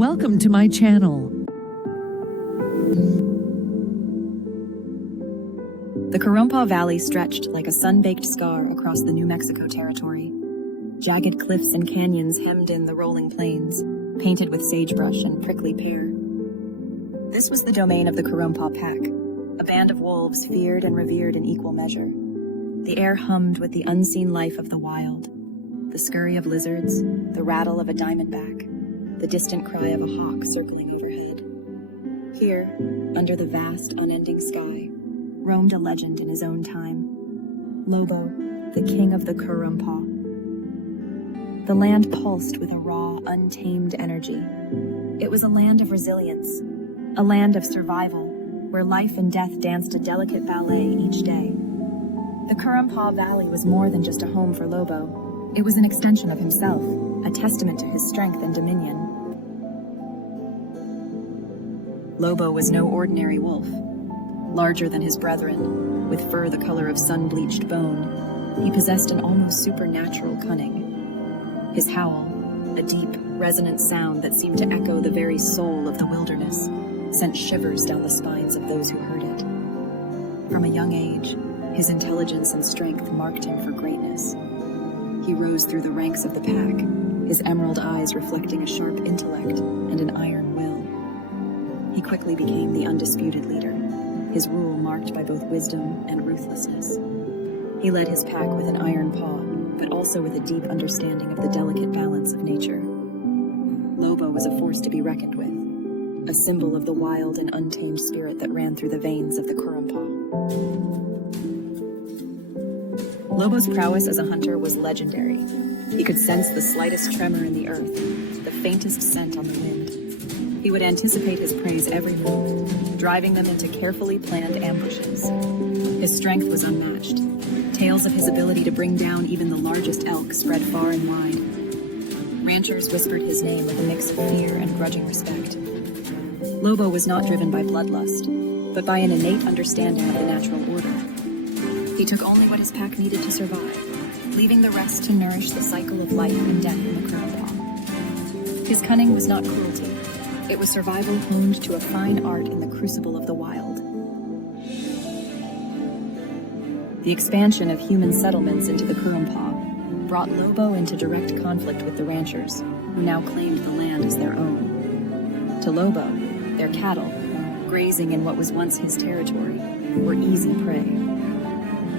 Welcome to my channel. The Currumpaw Valley stretched like a sun-baked scar across the New Mexico territory. Jagged cliffs and canyons hemmed in the rolling plains, painted with sagebrush and prickly pear. This was the domain of the Currumpaw Pack, a band of wolves feared and revered in equal measure. The air hummed with the unseen life of the wild, the scurry of lizards, the rattle of a diamondback, the distant cry of a hawk circling overhead. Here, under the vast, unending sky, roamed a legend in his own time. Lobo, the king of the Currumpaw. The land pulsed with a raw, untamed energy. It was a land of resilience, a land of survival, where life and death danced a delicate ballet each day. The Currumpaw Valley was more than just a home for Lobo. It was an extension of himself, a testament to his strength and dominion. Lobo was no ordinary wolf. Larger than his brethren, with fur the color of sun-bleached bone, he possessed an almost supernatural cunning. His howl, a deep, resonant sound that seemed to echo the very soul of the wilderness, sent shivers down the spines of those who heard it. From a young age, his intelligence and strength marked him for greatness. He rose through the ranks of the pack, his emerald eyes reflecting a sharp intellect and an iron will. He quickly became the undisputed leader, his rule marked by both wisdom and ruthlessness. He led his pack with an iron paw, but also with a deep understanding of the delicate balance of nature. Lobo was a force to be reckoned with, a symbol of the wild and untamed spirit that ran through the veins of the Currumpaw. Lobo's prowess as a hunter was legendary. He could sense the slightest tremor in the earth, the faintest scent on the wind. He would anticipate his prey's every move, driving them into carefully planned ambushes. His strength was unmatched. Tales of his ability to bring down even the largest elk spread far and wide. Ranchers whispered his name with a mix of fear and grudging respect. Lobo was not driven by bloodlust, but by an innate understanding of the natural order. He took only what his pack needed to survive, leaving the rest to nourish the cycle of life and death in the Currumpaw. His cunning was not cruelty. It was survival honed to a fine art in the crucible of the wild. The expansion of human settlements into the Currumpaw brought Lobo into direct conflict with the ranchers, who now claimed the land as their own. To Lobo, their cattle, grazing in what was once his territory, were easy prey.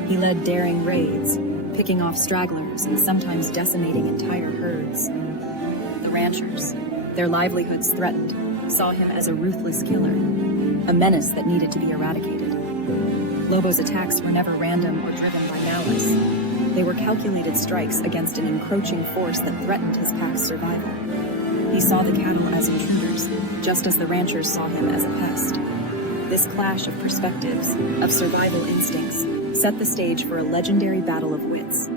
He led daring raids, picking off stragglers and sometimes decimating entire herds. The ranchers, their livelihoods threatened, saw him as a ruthless killer, a menace that needed to be eradicated. Lobo's attacks were never random or driven by malice. They were calculated strikes against an encroaching force that threatened his pack's survival. He saw the cattle as intruders, just as the ranchers saw him as a pest. This clash of perspectives, of survival instincts, set the stage for a legendary battle of wits.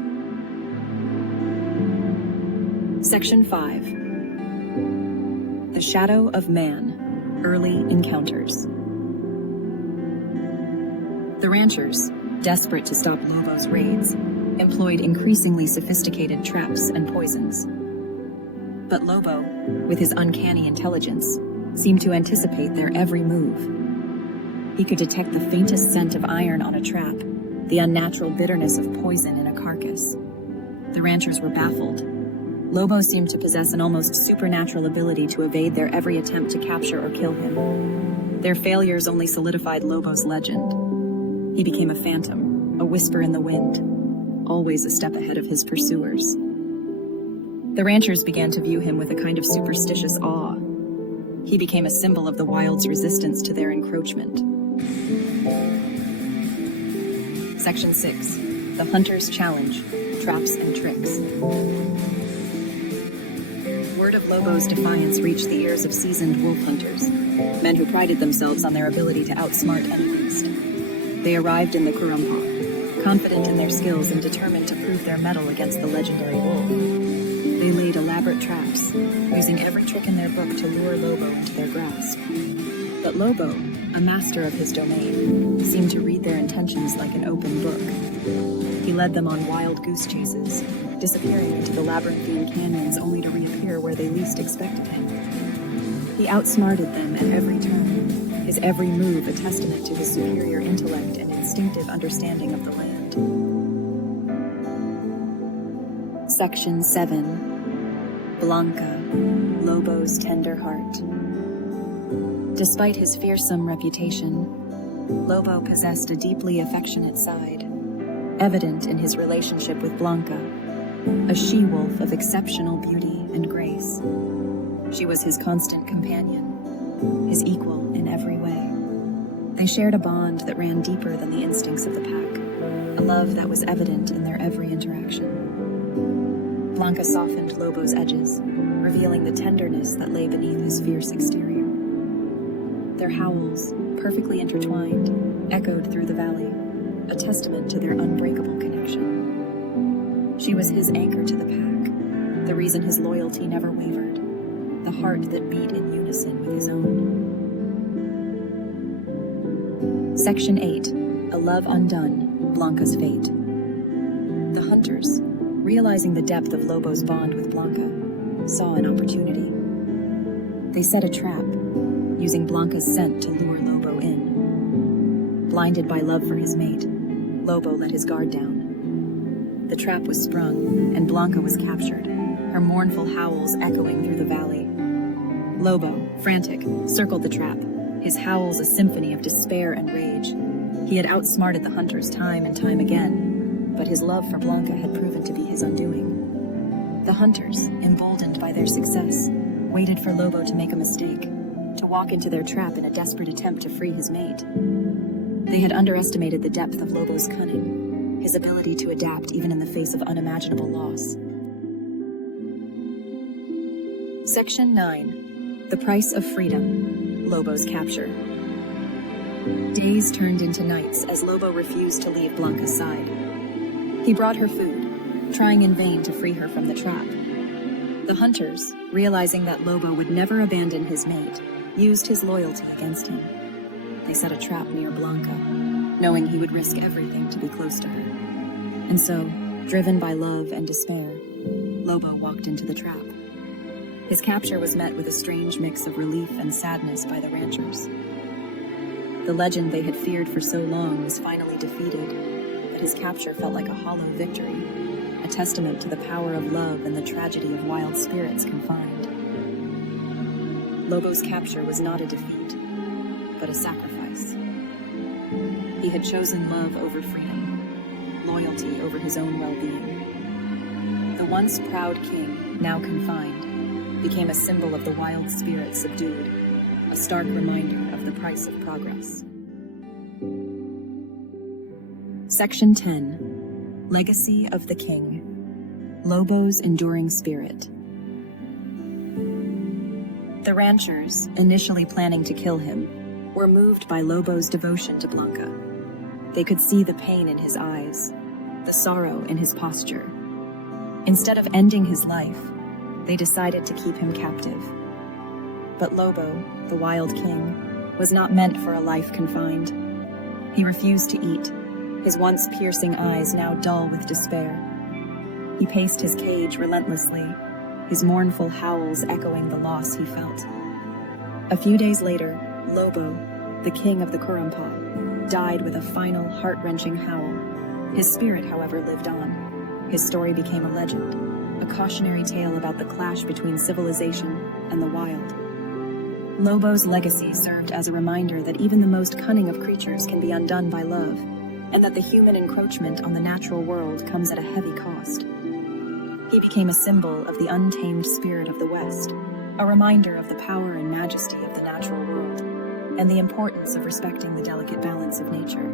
Section 5. The Shadow of Man, Early Encounters. The ranchers, desperate to stop Lobo's raids, employed increasingly sophisticated traps and poisons. But Lobo, with his uncanny intelligence, seemed to anticipate their every move. He could detect the faintest scent of iron on a trap, the unnatural bitterness of poison in a carcass. The ranchers were baffled. Lobo seemed to possess an almost supernatural ability to evade their every attempt to capture or kill him. Their failures only solidified Lobo's legend. He became a phantom, a whisper in the wind, always a step ahead of his pursuers. The ranchers began to view him with a kind of superstitious awe. He became a symbol of the wild's resistance to their encroachment. Section 6. The Hunter's Challenge, Traps and Tricks. Word of Lobo's defiance reached the ears of seasoned wolf hunters, men who prided themselves on their ability to outsmart any beast. They arrived in the Currumpaw, confident in their skills and determined to prove their mettle against the legendary wolf. They laid elaborate traps, using every trick in their book to lure Lobo into their grasp. But Lobo, a master of his domain, seemed to read their intentions like an open book. He led them on wild goose chases, disappearing into the labyrinthine canyons only to reappear where they least expected him. He outsmarted them at every turn, his every move a testament to his superior intellect and instinctive understanding of the land. Section 7. Blanca, Lobo's tender heart. Despite his fearsome reputation, Lobo possessed a deeply affectionate side, evident in his relationship with Blanca, a she-wolf of exceptional beauty and grace. She was his constant companion, his equal in every way. They shared a bond that ran deeper than the instincts of the pack, a love that was evident in their every interaction. Blanca softened Lobo's edges, revealing the tenderness that lay beneath his fierce exterior. Their howls, perfectly intertwined, echoed through the valley, a testament to their unbreakable connection. She was his anchor to the pack, the reason his loyalty never wavered, the heart that beat in unison with his own. Section 8. A Love Undone, Blanca's Fate. The hunters, realizing the depth of Lobo's bond with Blanca, saw an opportunity. They set a trap, using Blanca's scent to lure Lobo in. Blinded by love for his mate, Lobo let his guard down. The trap was sprung, and Blanca was captured, her mournful howls echoing through the valley. Lobo, frantic, circled the trap, his howls a symphony of despair and rage. He had outsmarted the hunters time and time again, but his love for Blanca had proven to be his undoing. The hunters, emboldened by their success, waited for Lobo to make a mistake, to walk into their trap in a desperate attempt to free his mate. They had underestimated the depth of Lobo's cunning, his ability to adapt even in the face of unimaginable loss. Section 9. The Price of Freedom, Lobo's Capture. Days turned into nights as Lobo refused to leave Blanca's side. He brought her food, trying in vain to free her from the trap. The hunters, realizing that Lobo would never abandon his mate, used his loyalty against him. They set a trap near Blanca, knowing he would risk everything to be close to her. And so, driven by love and despair, Lobo walked into the trap. His capture was met with a strange mix of relief and sadness by the ranchers. The legend they had feared for so long was finally defeated, but his capture felt like a hollow victory, a testament to the power of love and the tragedy of wild spirits confined. Lobo's capture was not a defeat, but a sacrifice. He had chosen love over freedom, loyalty over his own well-being. The once proud king, now confined, became a symbol of the wild spirit subdued, a stark reminder of the price of progress. Section 10. Legacy of the King, Lobo's Enduring Spirit. The ranchers, initially planning to kill him, were moved by Lobo's devotion to Blanca. They could see the pain in his eyes, the sorrow in his posture. Instead of ending his life, they decided to keep him captive. But Lobo, the wild king, was not meant for a life confined. He refused to eat, his once piercing eyes now dull with despair. He paced his cage relentlessly, his mournful howls echoing the loss he felt. A few days later, Lobo, the king of the Currumpaw, died with a final heart-wrenching howl. His spirit, however, lived on. His story became a legend, a cautionary tale about the clash between civilization and the wild. Lobo's legacy served as a reminder that even the most cunning of creatures can be undone by love, and that the human encroachment on the natural world comes at a heavy cost. He became a symbol of the untamed spirit of the West, a reminder of the power and majesty of the natural world, and the importance of respecting the delicate balance of nature.